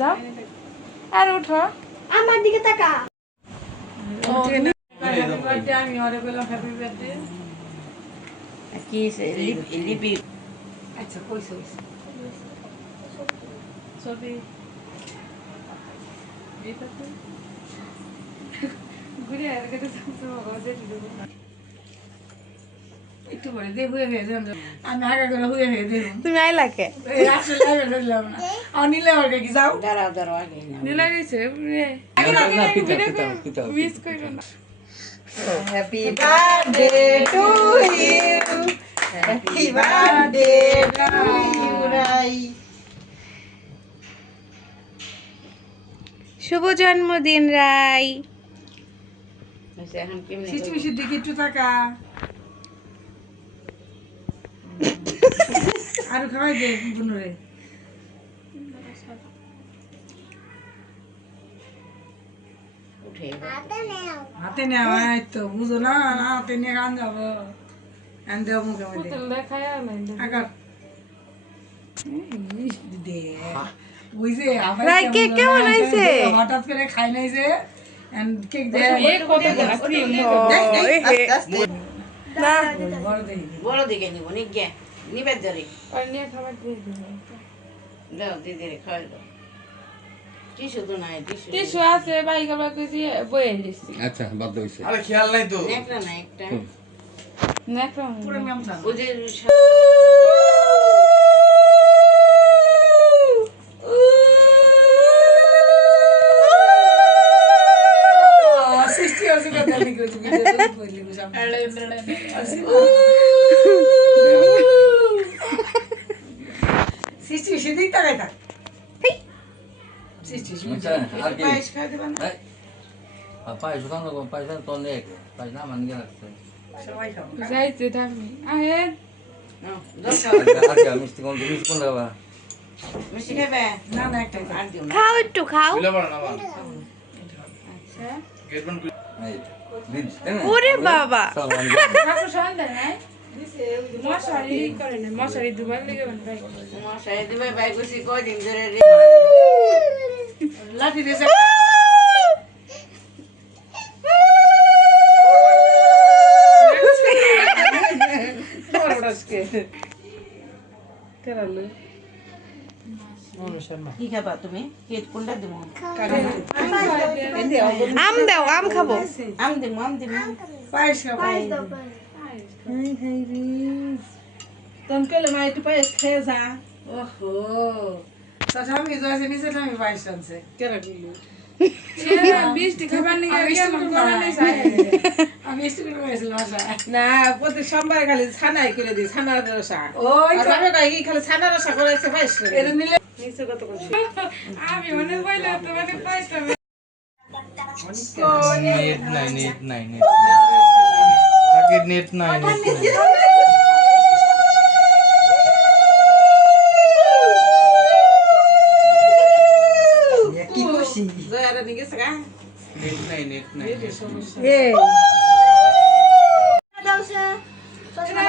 যাও আর উঠো আমার দিকে তাকা। আমি ওরে বললাম হ্যাপি বার্থডে কি লিপি আচ্ছা কইছো ছবি এইটাতে ঘুরে আর কেটে যাচ্ছে বাবা দেখি একটু বলে দে হয়ে হয়ে যান আমি আগে করে হয়ে হয়ে দেব তুমি আইলা কে? এই আসলে আগে দিলাম না আর নিলে আর কি যাও দাঁড়াও আগে না নিলে গেছে মিস করো না Happy birthday to you. Happy birthday to you, Rai. শুভ জন্মদিন রাই। এখন কেমনে সিস্টেম দিকে একটু তাকা আর খাওয়াই দে বুনুরে উঠে হাতে নেওয়া তো বুঝো না হাতে নিয়ে গান যাবো গান দেওয়া মুখে মধ্যে আকার দে বুঝে রাই, কেক কেমন হয়েছে? হঠাৎ করে খাই নাই যে কেক দে না, বড় দিকে নিব নিগে নিবে ধরে খাবার দিয়ে দাও দিদিরে খাওয়াই দাও টিস্যু তো নাই টিসু আছে ভাই খাবার কইছি বয়ে দিছি আচ্ছা বাদ হইছে আরে খেয়াল নাই তো একটা না একটা নেক্রম পুরো নাম জান বুঝে সৃষ্টি আছে কথা লিখে তুমি বললি বুঝাম সৃষ্টি সেদিক তাকাই থাক সৃষ্টি আর কি পায়েস খাই দেবা না পায়েস খান না পায়েস তো নেক পায়েস না মান গেল সবাই খাও যাইতে থাকবি আহে আর কি মিষ্টি কোন লাগাবা মিষ্টি খাবে না না একটা আর দিও না খাও একটু খাও। বিলা বড় না বা আচ্ছা গেট বন্ধ এই দিন ওরে বাবা ঠাকুর সন্ধ্যা নাই মশারি করে না মশারি দুবার লেগে ভাই মশাই দিবে ভাই গুছি কয়দিন ধরে রে লাঠি দিয়েছে কি খাবা তুমি কেক কোনটা দিব আম দাও, আম খাবো। আম দিব পায়েস খাও তনকেলে মা একটু পায়েস খেয়ে যা। ওহো তথা আমি যাইছে নিচে আমি পায়েস আনছে কেরা দিলু? বৃষ্টি খাবার নিয়ে আমি মিষ্টি করে গেছিলাম বাসায় না, প্রতি সোমবার খালি ছানাই করে দিই, ছানার রসা। ওই আর আমি কই কি খালি ছানার রসা করেছে পায়েস করে। এটা নিলে নিচে কত করছি? আমি মনে কইলাম তোমাকে পাইতাম নেট নাই আগে নেট নাই কি খুশি জয়ারে নিয়ে গেছে গা। নেট নাই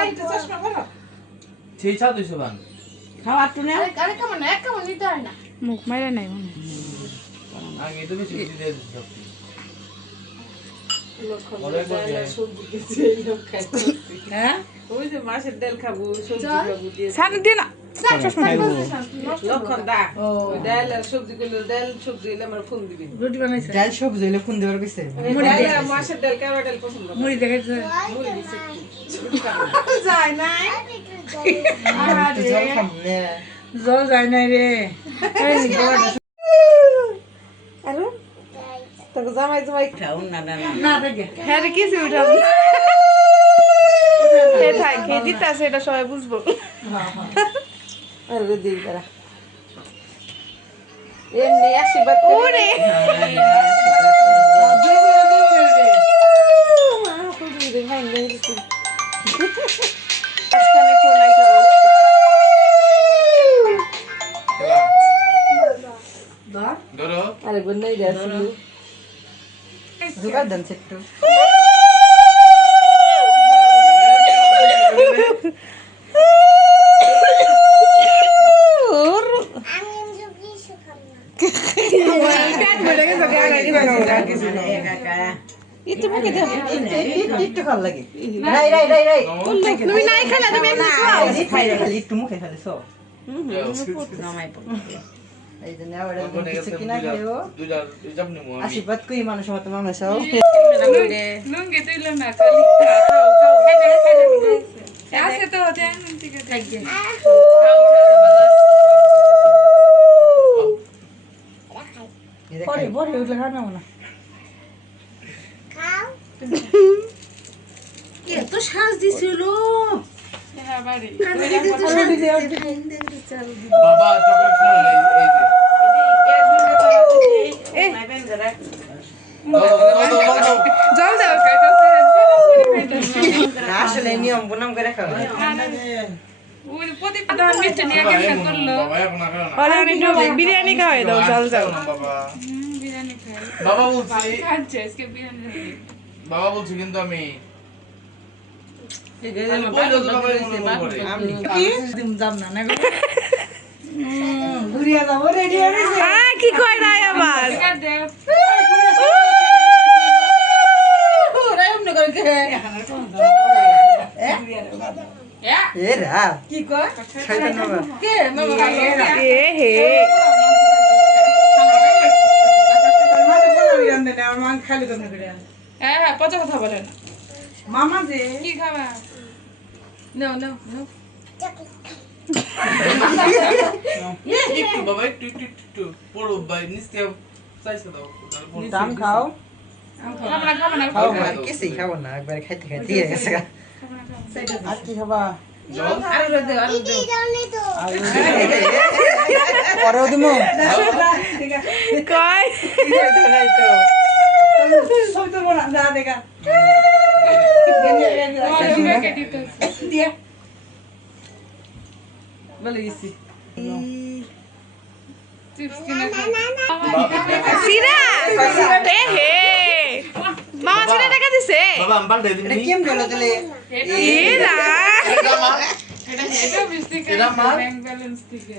এই চশমা পরো। সেই ছাদ হইছে বান খাওয়া টু না মুখ মাইরা নাই মনে হয়। আগে তো বেশি দিয়ে দিছ হ্যাঁ ওই যে মাছের ডাল খাবো, সবজি খাবো দিয়ে। সান দিন না লক্ষণ দা ওই ডাল আর সবজি গুলো, ডাল সবজি হলে আমার ফোন দিবি। রুটি বানাইছে ডাল মাছের ডাল কারো ডাল পছন্দ করে। মুড়ি দেখাইছে মুড়ি দিছে যায় নাই জল যায় নাই রে আরো তোকে জামাই জামাই খাও না দানা না থাকে হ্যাঁ রে, কিছু উঠাব হে থাক হে দিতাছে, এটা সবাই বুঝবো। আর দিই তারা এমনি আশীর্বাদ করে। ওরে মা খুশি রে ভাই নেই দিছি। আজকানে কোনাই খাবো। ধরো আরে বন্যাই দেছিল জোগাড় দেন একটু। ভাল লাগে রাই রাই রাই রাই তুমি নাই খেলা তুমি একটা খাও এই যে খাই রে খালি একটু মুখে খালি সো এই যে নেওয়া কিছু কিনা খাইও দুইটা যাব নিমু আমি আশীর্বাদ কই মানুষের মতো মানুষ হও লুঙ্গি তুইল না খালি আছে তো দেন ঠিক আছে পরে পরে উঠলে খাওয়া না এত সাজ দিছিল বাবা চকলেট খাওয়া এই যে জল দাও না আসলে নিয়ম বনাম করে খাওয়া বাবা এখন না খাও না ওরা আমি বিরিয়ানি খাওয়াই দাও জল দাও বাবা বাবা বলছি বাবা বলছি কিন্তু আমি ঘুরিয়া যাবো রেডি হবে কি কয় নাই আবার এ রা কি কয় শয়তান বাবা এ হে খালি করে হ্যাঁ পচা কথা বলে না মামা যে কি খাবা নাও নাও নাও একটু বাবা একটু একটু একটু পড়ো ভাই নিচে চাইছে দাও দাম খাও খাবা না খাও ভাই কিছু খাবো না একবার খাইতে খাইতে দিয়ে গেছে আর কি খাবা জল আরো দে আরো দে পরেও দিমু ঠিক আছে কয় সব তো বলা যা দেখা দিয়া বলে গেছি সিরা এ হে মামা সিরা টাকা দিছে বাবা আমি পাল্টাই দিই এটা কেম গেল তাহলে এ না এটা মা ব্যাংক ব্যালেন্স থেকে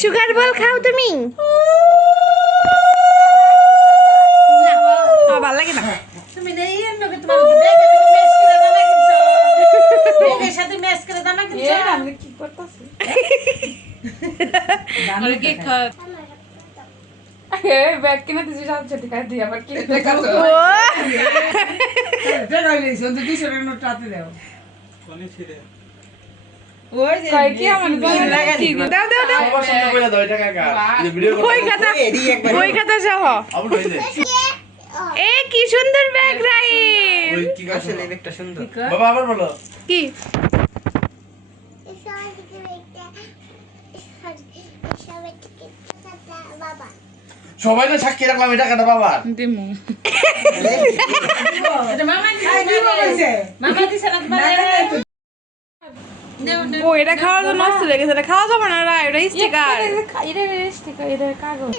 সুগার বল খাও তুমি ভালো লাগে না তুমি নেই এন্ন কে তোমার ব্যাগে ম্যাচ করে দানা কিনছো ব্যাগের সাথে ম্যাচ করে দানা কিনছো আমি কি করতেছি আরে কি খা এ ব্যাগ কিনে দিছি সব ছোট কাট দি আবার কি দেখা তো দেখা লইছ তো 200 টাকা নোট রাতে দাও ওই যে কই কি আমার লাগা দি দাও দাও দাও বাবা সামনে কইলা দাও এটা কাকা এই ভিডিও বই খাতা এডি একবার বই খাতা সহ আবার হই যায় এ কি সুন্দর ব্যাগ রাইম ওই কি কাছে আসলে একটা সুন্দর বাবা আবার বলো কি সবাই তো সাক্ষী রাখলাম এটা কাটা বাবা দিমু এটা মামা দিছে মামা দিছে না তোমার ও এটা খাওয়ার জন্য নষ্ট হয়ে গেছে এটা খাওয়া যাবে না রাই এটা স্টিকার এটা স্টিকার এটা কাগজ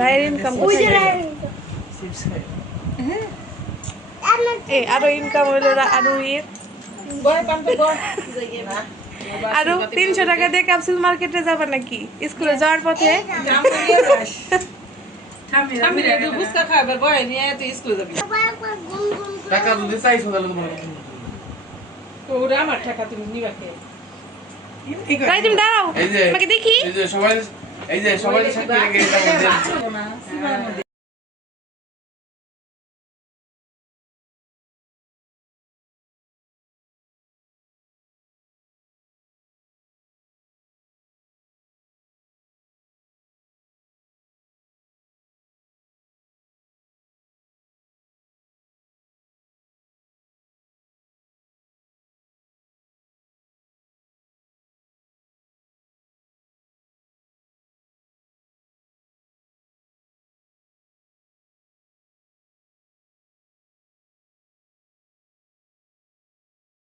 রাইর ইনকাম ওই যে এ আরো ইনকাম হলো আরো বয় পান তো বয় আরো 300 টাকা দিয়ে ক্যাপসুল মার্কেটে যাবে নাকি স্কুলে যাওয়ার পথে আমি রে বুসকা খাবার বয় নিয়ে তুই স্কুলে যাবি টাকা যদি চাইছো তাহলে তোমার ওরা আমার টাকা তুমি নিবা কে রাই তুমি দাঁড়াও এই যে আমাকে দেখি এই যে সবাই সাক্ষী রেখে এটা